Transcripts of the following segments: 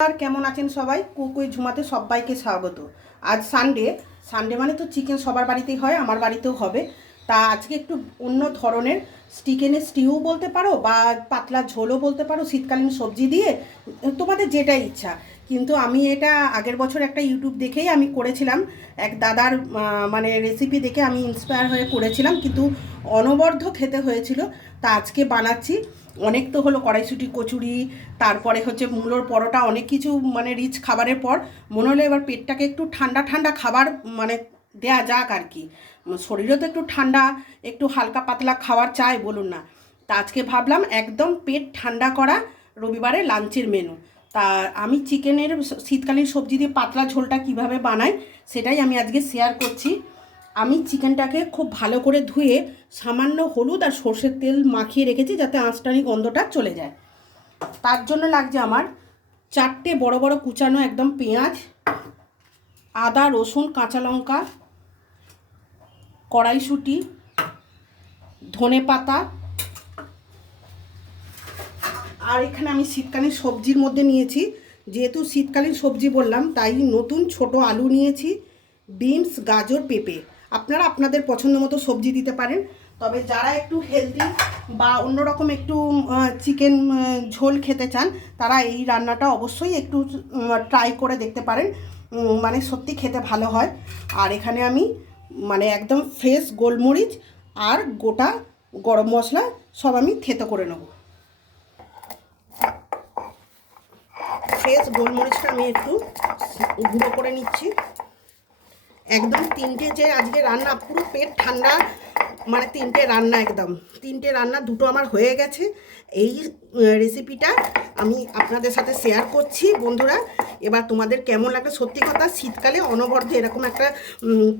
আর কেমন আছেন সবাই? কুকুই ঝুমাতে সবাইকে স্বাগত। আজ সানডে মানে তো চিকেন সবার বাড়িতেই হয়, আমার বাড়িতেও হবে। তা আজকে একটু অন্য ধরনের চিকেনের স্টিউ বলতে পারো বা পাতলা ঝোলও বলতে পারো, শীতকালীন সবজি দিয়ে, তোমাদের যেটা ইচ্ছা। কিন্তু আমি এটা আগের বছর একটা ইউটিউব দেখেই আমি করেছিলাম, এক দাদার মানে রেসিপি দেখে আমি ইন্সপায়ার হয়ে করেছিলাম, কিন্তু অনবদ্য খেতে হয়েছিল। তা আজকে বানাচ্ছি। অনেক তো হলো কড়াইশুঁটি কচুরি, তারপরে হচ্ছে মূলোর পরোটা, অনেক কিছু মানে রিচ খাবারের পর মনে হলো এবার পেটটাকে একটু ঠান্ডা ঠান্ডা খাবার মানে দেয়া যাক আর কি। শরীরও তো একটু ঠান্ডা, একটু হালকা পাতলা খাবার চাই, বলুন না। তা আজকে ভাবলাম একদম পেট ঠান্ডা করা রবিবারে লাঞ্চের মেনু। তা আমি চিকেনের শীতকালীন সবজি দিয়ে পাতলা ঝোলটা কিভাবে বানাই সেটাই আমি আজকে শেয়ার করছি। আমি চিকেনটাকে খুব ভালো করে ধুয়ে সামান্য হলুদ আর সর্ষের তেল মাখিয়ে রেখেছি, যাতে আঁচটানি গন্ধটা চলে যায়। তার জন্য লাগছে আমার 4টে বড় বড় কুচানো একদম পেঁয়াজ, আদা রসুন কাঁচা লঙ্কা, কড়াইশুঁটি, ধনে পাতা, আর এখানে আমি শীতকালীন সবজির মধ্যে নিয়েছি, যেহেতু শীতকালীন সবজি বললাম তাই নতুন ছোট আলু নিয়েছি, বিনস, গাজর, পেঁপে। আপনারা আপনাদের পছন্দ মতো সবজি দিতে পারেন। তবে যারা একটু হেলদি বা অন্যরকম একটু চিকেন ঝোল খেতে চান, তারা এই রান্নাটা অবশ্যই একটু ট্রাই করে দেখতে পারেন। মানে সত্যি খেতে ভালো হয়। আর এখানে আমি মানে একদম ফ্রেশ গোলমরিচ আর গোটা গরম মশলা সব আমি থেতো করে নেব। ফ্রেশ গোলমরিচটা আমি একটু গুঁড়ো করে নিচ্ছি। একদম তিনটে যে আজকে রান্না, পুরো পেট ঠান্ডা, মানে তিনটে রান্না, একদম তিনটে রান্না, দুটো আমার হয়ে গেছে। এই রেসিপিটা আমি আপনাদের সাথে শেয়ার করছি বন্ধুরা। এবার তোমাদের কেমন লাগে? সত্যি কথা, শীতকালে অনবদ্য এরকম একটা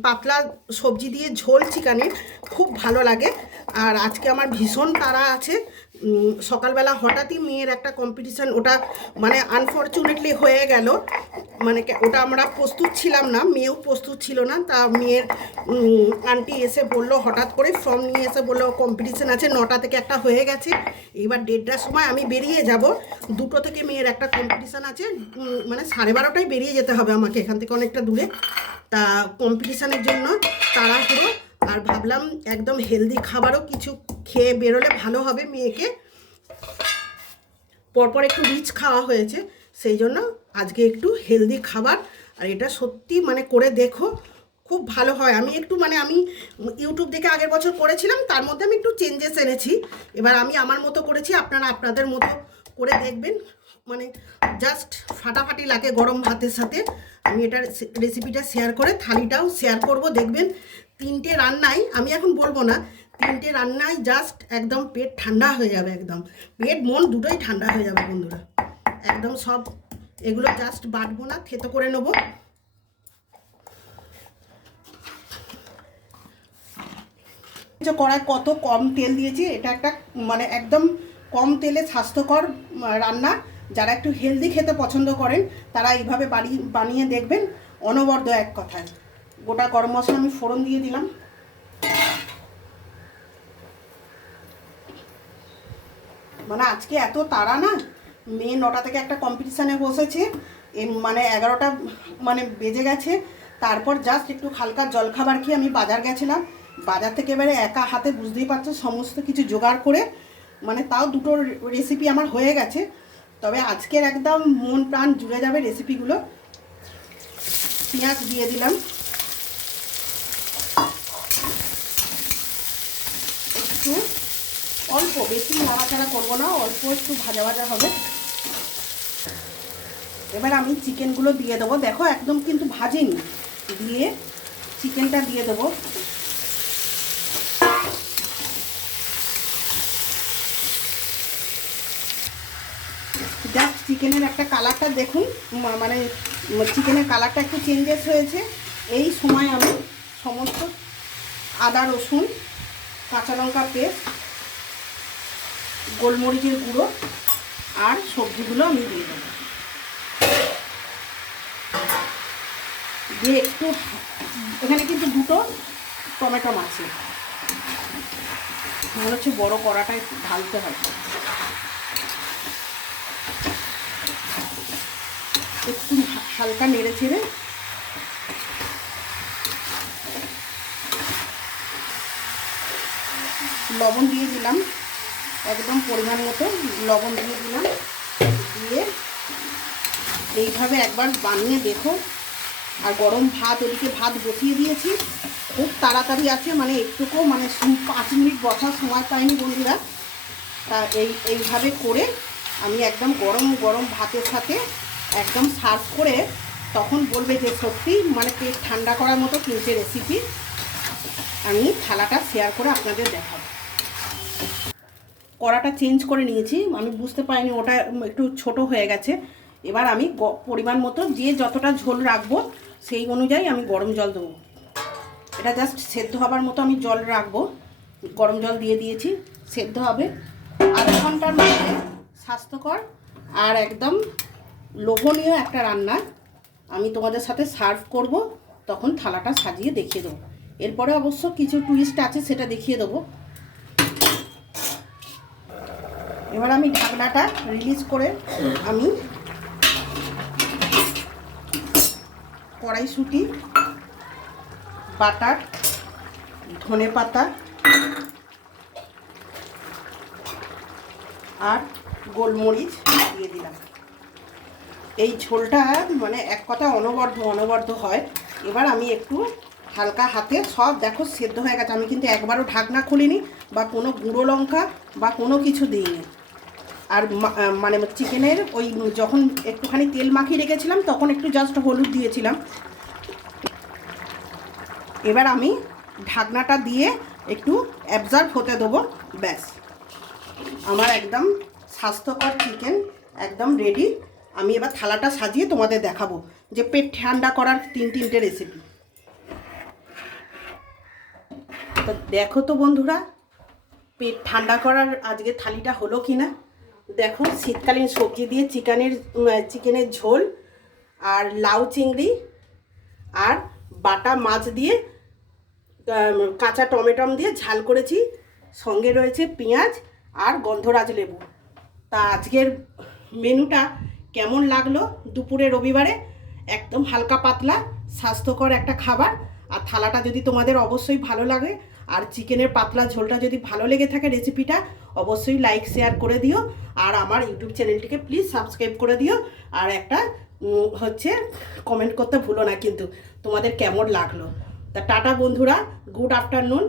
পাতলা সবজি দিয়ে ঝোল চিকেনের খুব ভালো লাগে। আর আজকে আমার ভীষণ তাড়া আছে। সকালবেলা হঠাৎই মেয়ের একটা কম্পিটিশান, ওটা মানে আনফর্চুনেটলি হয়ে গেল। মানে ওটা আমরা প্রস্তুত ছিলাম না, মেয়েও প্রস্তুত ছিল না। তা মেয়ের আন্টি এসে বলল, হঠাৎ করে ফর্ম নিয়ে এসে বললো কম্পিটিশান আছে, 9টা থেকে একটা হয়ে গেছে, এবার 1:30টার সময় আমি বেরিয়ে যাব। 2টো থেকে মেয়ের একটা কম্পিটিশান আছে, মানে 12:30টায় বেরিয়ে যেতে হবে আমাকে এখান থেকে, অনেকটা দূরে। তা কম্পিটিশানের জন্য তাড়াহুড়ো। আর ভাবলাম একদম হেলদি খাবারও কিছু খেয়ে বেরোলে ভালো হবে। মেয়েকে পরপর একটু রিচ খাওয়া হয়েছে, সেই জন্য আজকে একটু হেলদি খাবার। আর এটা সত্যি মানে করে দেখো, খুব ভালো হয়। আমি একটু মানে আমি ইউটিউব দেখে আগের বছর করেছিলাম, তার মধ্যে আমি একটু চেঞ্জেস এনেছি। এবার আমি আমার মতো করেছি, আপনারা আপনাদের মতো করে দেখবেন। মানে জাস্ট ফাটাফাটি লাগে গরম ভাতের সাথে। আমি এটা রেসিপিটা শেয়ার করে থালিটাও শেয়ার করব, দেখবেন। তিনটে রান্নাই আমি এখন বলবো না, তিনটে রান্নাই জাস্ট একদম পেট ঠান্ডা হয়ে যাবে, একদম পেট মন দুটোই ঠান্ডা হয়ে যাবে বন্ধুরা। একদম সব এগুলো জাস্ট বাটবো না, থেতো করে নেবো। কড়ায় কত কম তেল দিয়েছি, এটা একটা মানে একদম কম তেলে স্বাস্থ্যকর রান্না। যারা একটু হেলদি খেতে পছন্দ করেন তারা এইভাবে বানিয়ে দেখবেন, অনবদ্য এক কথায়। গোটা গরম মশলা আমি ফোড়ন দিয়ে দিলাম। মানে আজকে এত তাড়া না, মেয়ে 9টা থেকে একটা কম্পিটিশানে বসেছে, মানে 11টা মানে বেজে গেছে। তারপর জাস্ট একটু হালকা জলখাবার খেয়ে আমি বাজার গেছিলাম। বাজার থেকে এবারে একা হাতে, বুঝতেই পারছো, সমস্ত কিছু জোগাড় করে, মানে তাও 2টো রেসিপি আমার হয়ে গেছে। তবে আজকের একদম মন প্রাণ জুড়ে যাবে রেসিপিগুলো। পেঁয়াজ দিয়ে দিলাম, একটু অল্প, বেশি নাড়াচাড়া করবো না, অল্প একটু ভাজা ভাজা হবে। এবার আমি চিকেনগুলো দিয়ে দেবো। দেখো একদম কিন্তু ভাজিনি, দিয়ে চিকেনটা দিয়ে দেবো। জাস্ট চিকেনের একটা কালারটা দেখুন, মানে চিকেনের কালারটা একটু চেঞ্জেস হয়েছে। এই সময় আমি সমস্ত আদা রসুন কাঁচা লঙ্কা পেস্ট, গোলমরিচের গুঁড়ো আর সবজিগুলো আমি দিয়ে দেবো। দিয়ে একটু, এখানে কিন্তু 2টো টমেটো আছে, মনে হচ্ছে বড়ো কড়াটা একটু ঢালতে হয়। একটু হালকা নেড়ে চেড়ে লবণ দিয়ে দিলাম, একদম পরিমাণ মতো লবণ দিয়ে দিলাম। দিয়ে এইভাবে একবার বানিয়ে দেখো। আর গরম ভাত, ওদিকে ভাত বসিয়ে দিয়েছি, খুব তাড়াতাড়ি আছে, মানে একটুকু 5 মিনিট বসার সময় পাইনি বন্ধুরা। তা এইভাবে করে আমি একদম গরম গরম ভাতের সাথে একদম সার্ভ করে তখন বলবে যে সত্যি পেট ঠান্ডা করার মতো 3টে রেসিপি আমি থালাটা শেয়ার করে আপনাদের দেখাবো। কড়াটা চেঞ্জ করে নিয়েছি, আমি বুঝতে পারিনি ওটা একটু ছোট হয়ে গেছে। এবার আমি পরিমাণ মতো যে যতটা ঝোল রাখবো সেই অনুযায়ী আমি গরম জল দেবো। এটা জাস্ট সেদ্ধ হবার মতো আমি জল রাখবো। গরম জল দিয়ে দিয়েছি, সেদ্ধ হবে। আধা ঘন্টার মধ্যে স্বাস্থ্যকর আর একদম লোভনীয় একটা রান্না আমি তোমাদের সাথে সার্ভ করব। তখন থালাটা সাজিয়ে দেখিয়ে দেবো। এরপরে অবশ্য কিছু টুইস্ট আছে, সেটা দেখিয়ে দেবো। এবার আমি ঢাকনাটা রিলিজ করে আমি কড়াইশুঁটি, বাটার, ধনেপাতা আর গোলমরিচ দিয়ে দিলাম। এই ঝোলটা এক কথা অনবদ্য হয়। এবার আমি একটু হালকা হাতে সব দেখো সেদ্ধ হয়ে গেছে। আমি কিন্তু একবারও ঢাকনা খুলিনি বা কোনো গুঁড়ো লঙ্কা বা কোনো কিছু দিইনি। আর চিকেনের ওই যখন একটুখানি তেল মাখিয়ে রেখেছিলাম তখন একটু জাস্ট হলুদ দিয়েছিলাম। এবার আমি ঢাকনাটা দিয়ে একটু অ্যাবজর্ব হতে দেবো। ব্যাস, আমার একদম স্বাস্থ্যকর চিকেন একদম রেডি। আমি এবার থালাটা সাজিয়ে তোমাদের দেখাবো যে পেট ঠান্ডা করার 3টে রেসিপি। তো দেখো তো বন্ধুরা, পেট ঠান্ডা করার আজকে থালিটা হলো কি না। দেখো, শীতকালীন সবজি দিয়ে চিকেনের ঝোল আর লাউ চিংড়ি আর বাটা মাছ দিয়ে কাঁচা টমেটম দিয়ে ঝাল করেছি। সঙ্গে রয়েছে পেঁয়াজ আর গন্ধরাজ লেবু। তা আজকের মেনুটা কেমন লাগলো? দুপুরে রবিবারে একদম হালকা পাতলা স্বাস্থ্যকর একটা খাবার। আর থালাটা যদি তোমাদের অবশ্যই ভালো লাগে আর চিকেনের পাতলা ঝোলটা যদি ভালো লেগে থাকে রেসিপিটা, অবশ্যই লাইক শেয়ার করে দিও। আর আমার ইউটিউব চ্যানেলটিকে প্লিজ সাবস্ক্রাইব করে দিও। আর একটা কমেন্ট করতে ভুলো না কিন্তু তোমাদের কেমন লাগলো। তা টাটা বন্ধুরা, গুড আফটারনুন।